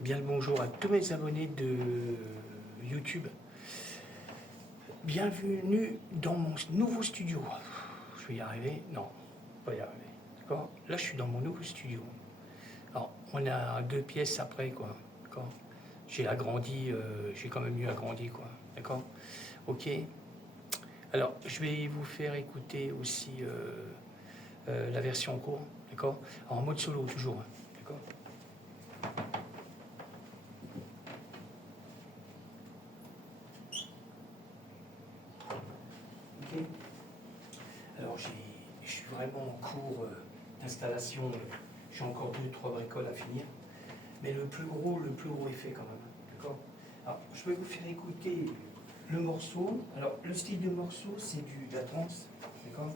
Bien le bonjour à tous mes abonnés de YouTube. Bienvenue dans mon nouveau studio. Je vais y arriver? Non, pas y arriver. D'accord? Là, je suis dans mon nouveau studio. Alors, on a 2 pièces après, quoi. D'accord? J'ai agrandi, j'ai quand même mieux agrandi, quoi. D'accord? Ok. Alors, je vais vous faire écouter aussi la version en cours. D'accord? En mode solo, toujours. D'accord? Ok. Alors, je suis vraiment en cours d'installation. J'ai encore 2-3 bricoles à finir. Mais le plus gros est fait quand même. D'accord? Alors, je vais vous faire écouter le morceau. Alors, le style de morceau, c'est de la trance. D'accord?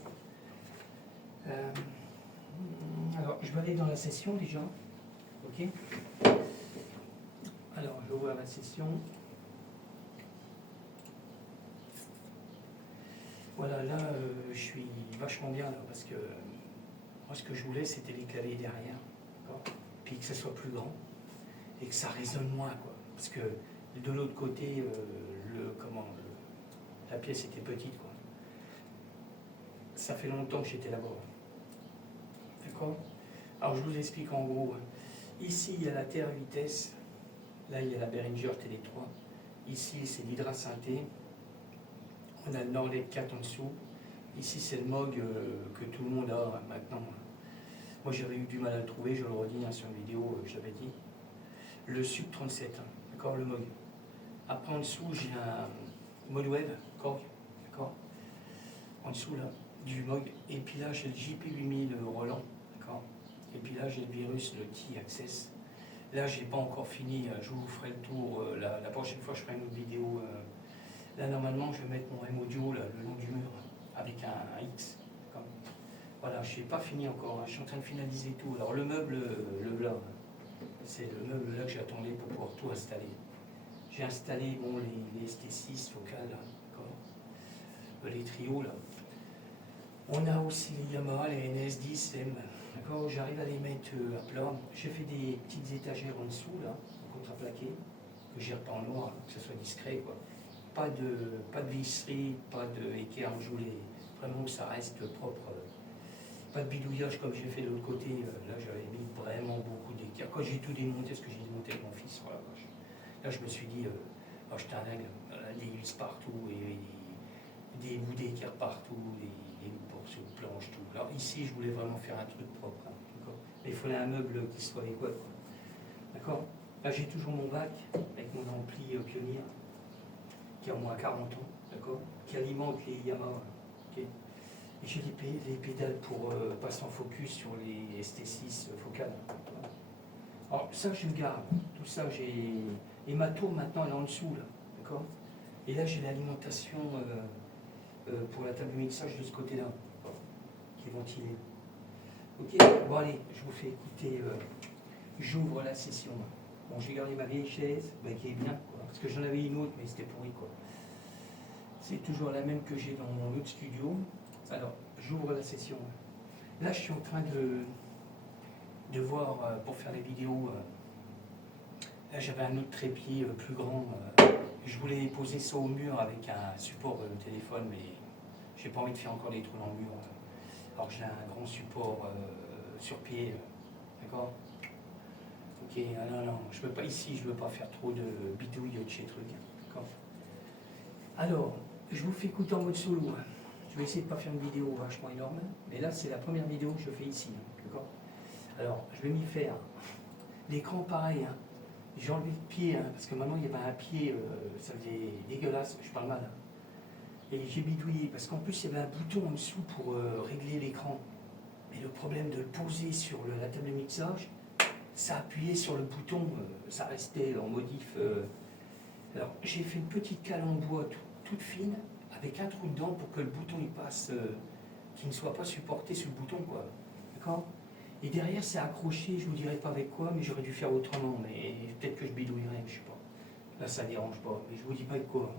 Alors, je vais aller dans la session déjà. Ok? Alors, je vois la session. Voilà, là, je suis vachement bien là, parce que moi, ce que je voulais, c'était les claviers derrière. D'accord? Puis que ça soit plus grand et que ça résonne moins, quoi. Parce que de l'autre côté, la pièce était petite, quoi. Ça fait longtemps que j'étais là-bas. D'accord? Alors je vous explique en gros. Ici, il y a la terre vitesse. Là, il y a la Behringer Tele3. Ici, c'est l'Hydra Synthé. On a le Norled 4 en dessous. Ici, c'est le Moog que tout le monde a maintenant. Moi, j'avais eu du mal à le trouver, je le redis sur une vidéo, je l'avais dit. Le Sub 37, d'accord, le Moog. Après, en dessous, j'ai un Modwave, Korg, d'accord, en dessous, là, du Moog. Et puis là, j'ai le JP8000 Roland, d'accord. Et puis là, j'ai le Virus, le T-Access. Là, j'ai pas encore fini, je vous ferai le tour la prochaine fois, je ferai une autre vidéo. Là, normalement, je vais mettre mon M-Audio là, le long du mur, avec un X, d'accord. Voilà, je n'ai pas fini encore, je suis en train de finaliser tout. Alors, le meuble, le là, c'est le meuble là que j'attendais pour pouvoir tout installer. J'ai installé bon, les ST6 focales, les trios là. On a aussi les Yamaha, les NS10 M. D'accord, j'arrive à les mettre à plat. J'ai fait des petites étagères en dessous là, en contreplaqué, que j'ai repeint en noir, que ce soit discret, quoi. Pas de visserie, pas de équerre, je voulais vraiment que ça reste propre. Pas de bidouillage comme j'ai fait de l'autre côté. Là, j'avais mis vraiment beaucoup d'équerre. Quand j'ai tout démonté, ce que j'ai démonté avec mon fils, voilà. Là, je me suis dit, j'étais un aigle, des vis partout, et des bouts d'équerre partout, des morceaux de planche, tout. Alors ici, je voulais vraiment faire un truc propre. Hein, mais il fallait un meuble qui soit adéquat. D'accord? Là, j'ai toujours mon bac avec mon ampli Pioneer, qui a au moins 40 ans, d'accord, qui alimente les Yamaha. Okay. Et j'ai les pédales pour passer en focus sur les ST6 focales. Alors ça, je le garde. Tout ça, j'ai... Et ma tour, maintenant, elle est en dessous, là. D'accord? Et là, j'ai l'alimentation pour la table de mixage de ce côté-là, qui est ventilée. Ok? Bon, allez, je vous fais écouter... j'ouvre la session. Bon, j'ai gardé ma vieille chaise, qui est bien, quoi, parce que j'en avais une autre, mais c'était pourri, quoi. C'est toujours la même que j'ai dans mon autre studio. Alors, j'ouvre la session. Là, je suis en train de voir, pour faire les vidéos, là, j'avais un autre trépied plus grand. Je voulais poser ça au mur avec un support de téléphone, mais j'ai pas envie de faire encore des trous dans le mur. Alors, j'ai un grand support sur pied. D'accord? Ok, non, je veux pas ici, je veux pas faire trop de bidouilles de chez trucs. D'accord? Alors, je vous fais écouter en mode solo. Je vais essayer de ne pas faire une vidéo vachement énorme, mais là c'est la première vidéo que je fais ici. D'accord? Alors, je vais m'y faire. L'écran pareil. Hein. J'ai enlevé le pied, parce que maintenant il y avait un pied, ça faisait dégueulasse, je parle mal. Et j'ai bidouillé, parce qu'en plus il y avait un bouton en dessous pour régler l'écran. Mais le problème de le poser sur la table de mixage, ça appuyait sur le bouton, ça restait en modif. Alors j'ai fait une petite cale en bois toute fine, avec un trou dedans pour que le bouton il passe, qu'il ne soit pas supporté sur le bouton, quoi. D'accord? Et derrière c'est accroché, je vous dirai pas avec quoi, mais j'aurais dû faire autrement, mais peut-être que je bidouillerai, je sais pas. Là ça dérange pas, mais je vous dis pas avec quoi.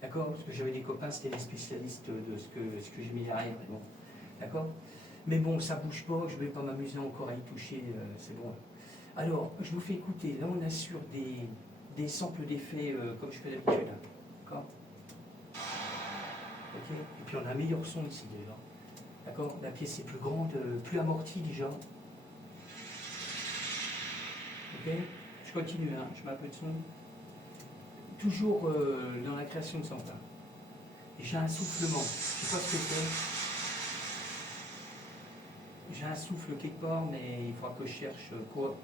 D'accord? Parce que j'avais des copains, c'était des spécialistes de ce que j'ai mis derrière, mais bon. D'accord? Mais bon, ça bouge pas, je vais pas m'amuser encore à y toucher, c'est bon. Alors, je vous fais écouter. Là, on a sur des samples d'effets comme je fais d'habitude. D'accord. Ok. Et puis, on a un meilleur son ici déjà. D'accord. La pièce est plus grande, plus amortie déjà. Ok. Je continue, hein. Je mets un peu de son. Toujours dans la création de samples. Et j'ai un soufflement. Je ne sais pas ce que c'est. J'ai un souffle quelque part, mais il faudra que je cherche quoi.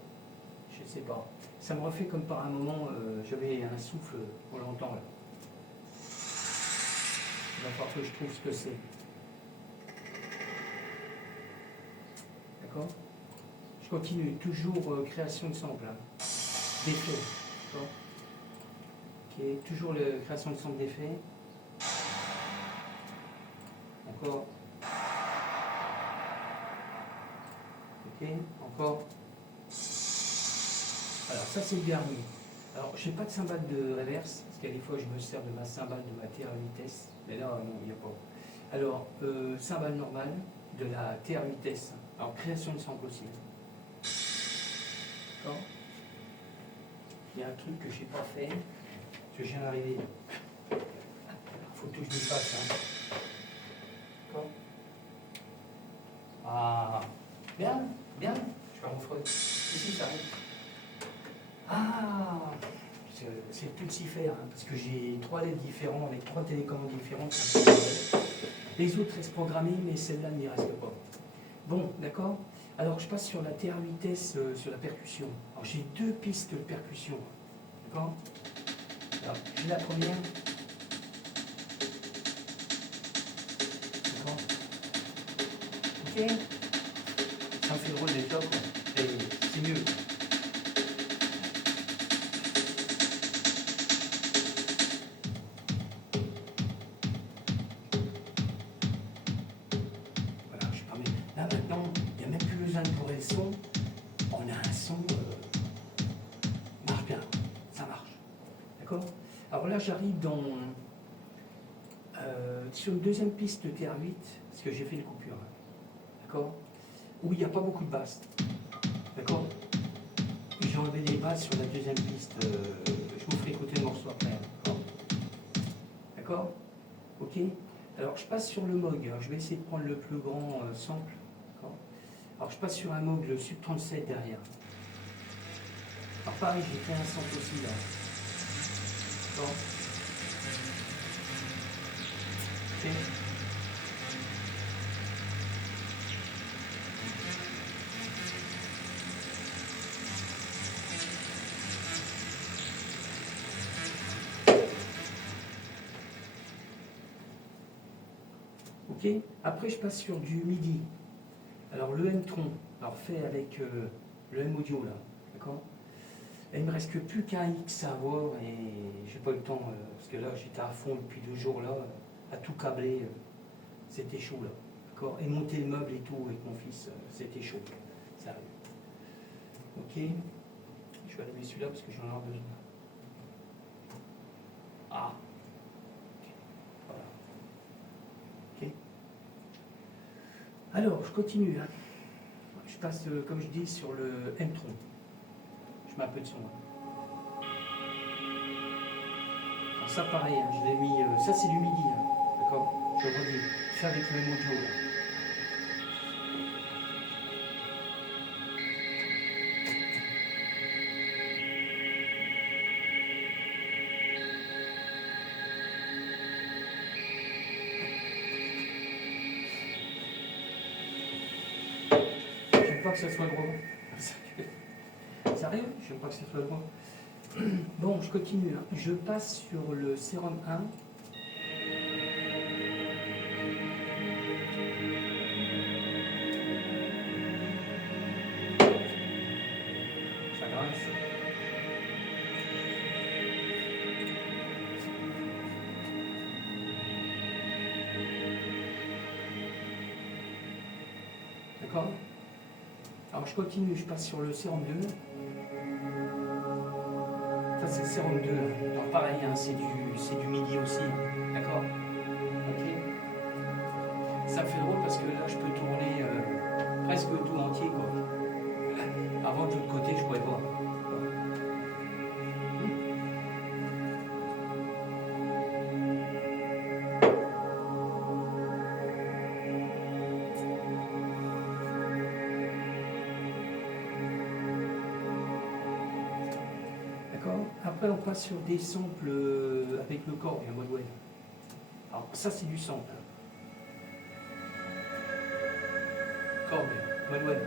Je ne sais pas. Ça me refait comme par un moment, j'avais un souffle pour longtemps là. Il va falloir que je trouve ce que c'est. D'accord. Je continue, toujours création de sample. Hein. D'effets. D'accord. Ok, toujours la création de sample d'effets. Encore. Ok, encore. Alors ça c'est le dernier. Alors je n'ai pas de cymbale de reverse, parce qu'à des fois je me sers de ma cymbale de ma TR vitesse, mais là non, il n'y a pas. Alors cymbale normale de la TR vitesse. Alors création de sample aussi. D'accord. Il y a un truc que je n'ai pas fait, que je viens d'arriver. Il faut que je le fasse. Hein. D'accord. Ah, bien, bien. Je vais en frotter. Ici ça arrive. Ah, c'est tout s'y faire, hein, parce que j'ai 3 LED différents avec 3 télécommandes différentes. Les autres restent programmés, mais celle-là n'y reste pas. Bon, d'accord. Alors, je passe sur la TR vitesse, sur la percussion. Alors, j'ai 2 pistes de percussion. D'accord. Alors, j'ai la première. D'accord. Ok. Ça me fait le rôle des tops, et c'est mieux. Là maintenant, il n'y a même plus besoin de bourrer le son. On a un son marche bien, ça marche. D'accord. Alors là, j'arrive dans sur une deuxième piste de TR8, parce que j'ai fait une coupure. D'accord. Où il n'y a pas beaucoup de basses. D'accord. J'ai enlevé les basses sur la deuxième piste. Je vous ferai écouter le morceau après. D'accord. D'accord. Ok. Alors je passe sur le Moog. Alors, je vais essayer de prendre le plus grand sample. Alors je passe sur un Moog, le Sub 37 derrière. Alors pareil, j'ai fait un sample aussi là. D'accord. Ok. Ok. Après je passe sur du MIDI. Alors le M-Tron, alors fait avec le M-Audio là. D'accord. Il ne me reste que plus qu'un X à avoir et j'ai pas eu le temps, parce que là j'étais à fond depuis 2 jours là, à tout câbler, c'était chaud là. D'accord. Et monter le meuble et tout avec mon fils, c'était chaud. Ça arrive. Ok. Je vais allumer celui-là parce que j'en ai besoin. Ah. Voilà. Ok. Alors, je continue. Hein. Je passe, comme je dis, sur le M-Tron. Je mets un peu de son. Alors ça, pareil, hein, je l'ai mis. Ça, c'est du MIDI. Hein. D'accord. Je redis. Je fais avec le M-Audio. Là. J'aime pas que ça soit droit. Sérieux? J'aime pas que ça soit droit. Bon, je continue. Hein. Je passe sur le Serum 1. Ça grince. D'accord. Alors je continue, je passe sur le Serum 2. Ça c'est le Serum 2. Alors pareil, hein, c'est du MIDI aussi. D'accord. Ok. Ça me fait drôle parce que là je peux tourner presque tout entier quoi. Avant de l'autre côté je pourrais pas. Après, on passe sur des samples avec le corps, bien mode web. Alors, ça, c'est du sample. Corps, mode web.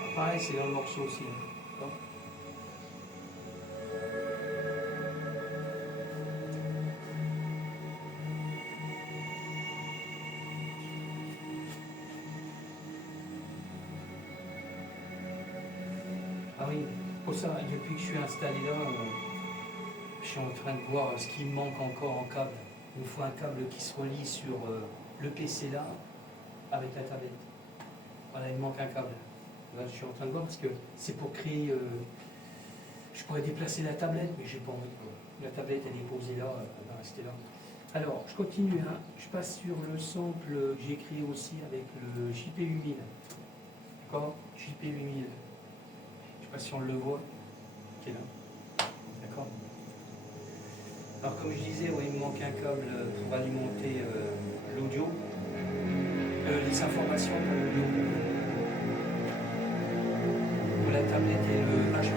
Alors, pareil, c'est dans le morceau aussi. D'accord. Ah oui, pour ça, depuis que je suis installé là, je suis en train de voir ce qui me manque encore en câble. Il me faut un câble qui se relie sur le PC là, avec la tablette. Voilà, il me manque un câble. Là, je suis en train de voir parce que c'est pour créer. Je pourrais déplacer la tablette, mais j'ai pas envie. Quoi. La tablette, elle est posée là, elle va rester là. Alors, je continue. Hein. Je passe sur le sample que j'ai créé aussi avec le JP8000. D'accord. JP8000. Je sais pas si on le voit. Qui est là. D'accord. Alors, comme je disais, ouais, il me manque un câble pour alimenter l'audio. Les informations pour l'audio. Pour la tablette et le HP.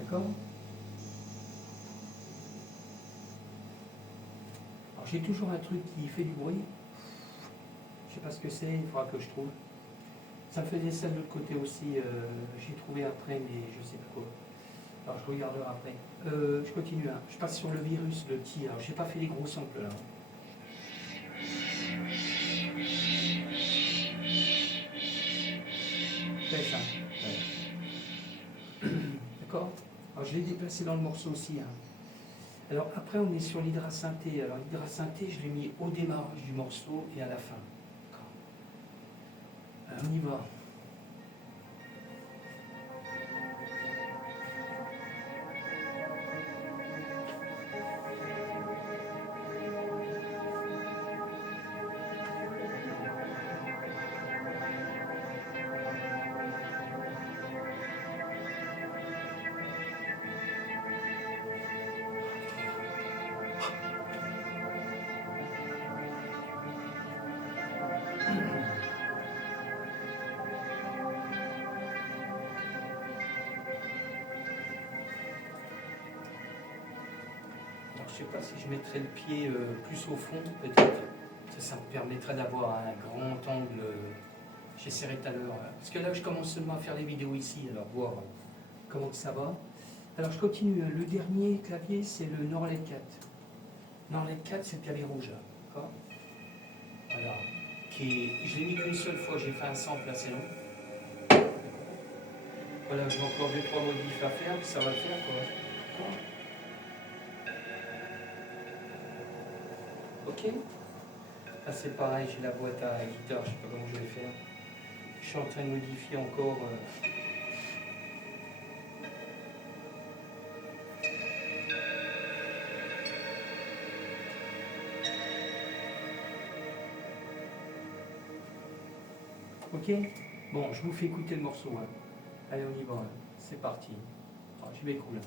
D'accord. Alors j'ai toujours un truc qui fait du bruit. Je sais pas ce que c'est, il faudra que je trouve. Ça me faisait ça de l'autre côté aussi. J'ai trouvé après, mais je sais plus quoi. Alors je regarderai après. Je continue. Hein. Je passe sur le virus, le petit. Alors j'ai pas fait les gros samples là. C'est ça. Ouais. D'accord. Alors je l'ai déplacé dans le morceau aussi. Hein. Alors après on est sur l'hydrasynthé. Alors l'hydrasynthé je l'ai mis au démarrage du morceau et à la fin. Alors, on y va. Je ne sais pas si je mettrais le pied plus au fond, peut-être. Ça me permettrait d'avoir un grand angle. J'essaierai tout à l'heure. Parce que là, je commence seulement à faire les vidéos ici, alors voir comment ça va. Alors, je continue. Le dernier clavier, c'est le Norled 4. Norled 4, c'est le clavier rouge. D'accord. Alors, je l'ai mis qu'une seule fois, j'ai fait un sample assez long. Voilà, j'ai encore 2-3 modifs à faire, ça va le faire, quoi. D'accord. Ok. Là c'est pareil, j'ai la boîte à guitare, je sais pas comment je vais faire. Je suis en train de modifier encore. Ok. Bon, je vous fais écouter le morceau. Hein. Allez, on y va. Hein. C'est parti. Alors, je vais cool.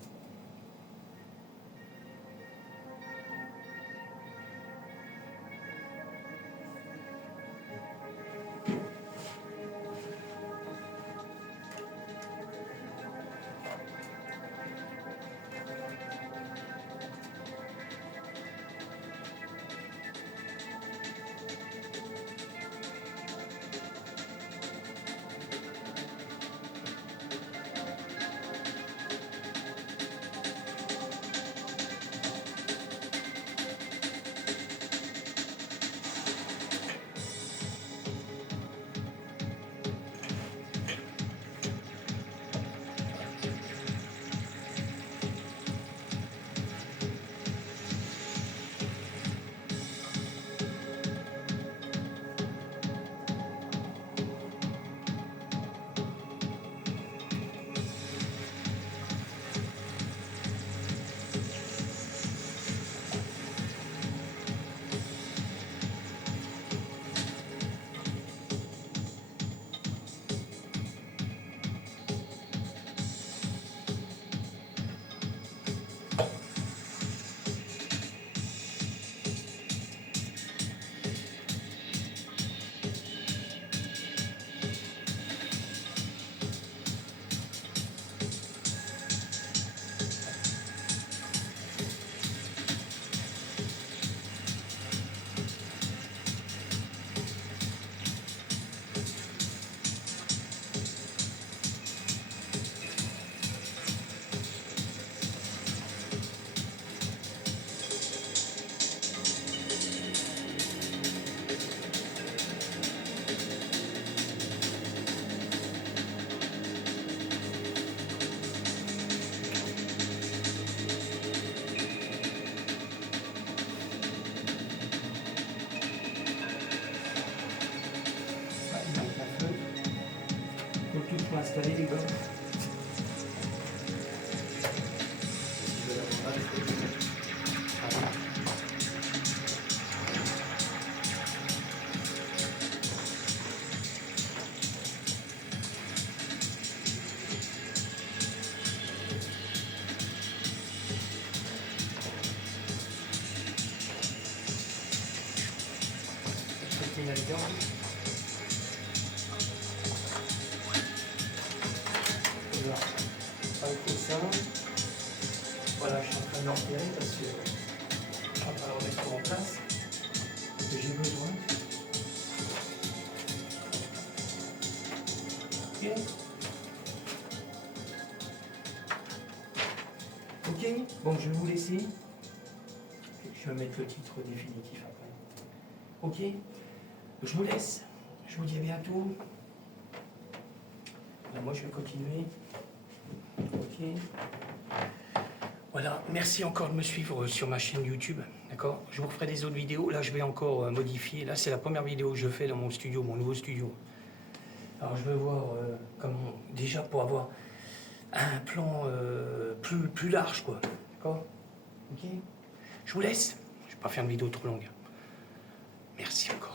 laisse-moi installer les gars. Si je veux l'avoir là, je peux le mettre. Allez. C'était la viande. Voilà. Pas trop ça. Voilà, je suis en train de l'enterrer parce que je suis en train de remettre tout en place. Que j'ai besoin. Ok. Ok. Bon, je vais vous laisser. Je vais mettre le titre définitif après. Ok. Je vous laisse. Je vous dis à bientôt. Là, moi, je vais continuer. Ok. Voilà, merci encore de me suivre sur ma chaîne YouTube, d'accord? Je vous referai des autres vidéos, là je vais encore modifier, là c'est la première vidéo que je fais dans mon studio, mon nouveau studio. Alors je vais voir comment, déjà pour avoir un plan plus large quoi, d'accord? Ok? Je vous laisse, je ne vais pas faire une vidéo trop longue. Merci encore.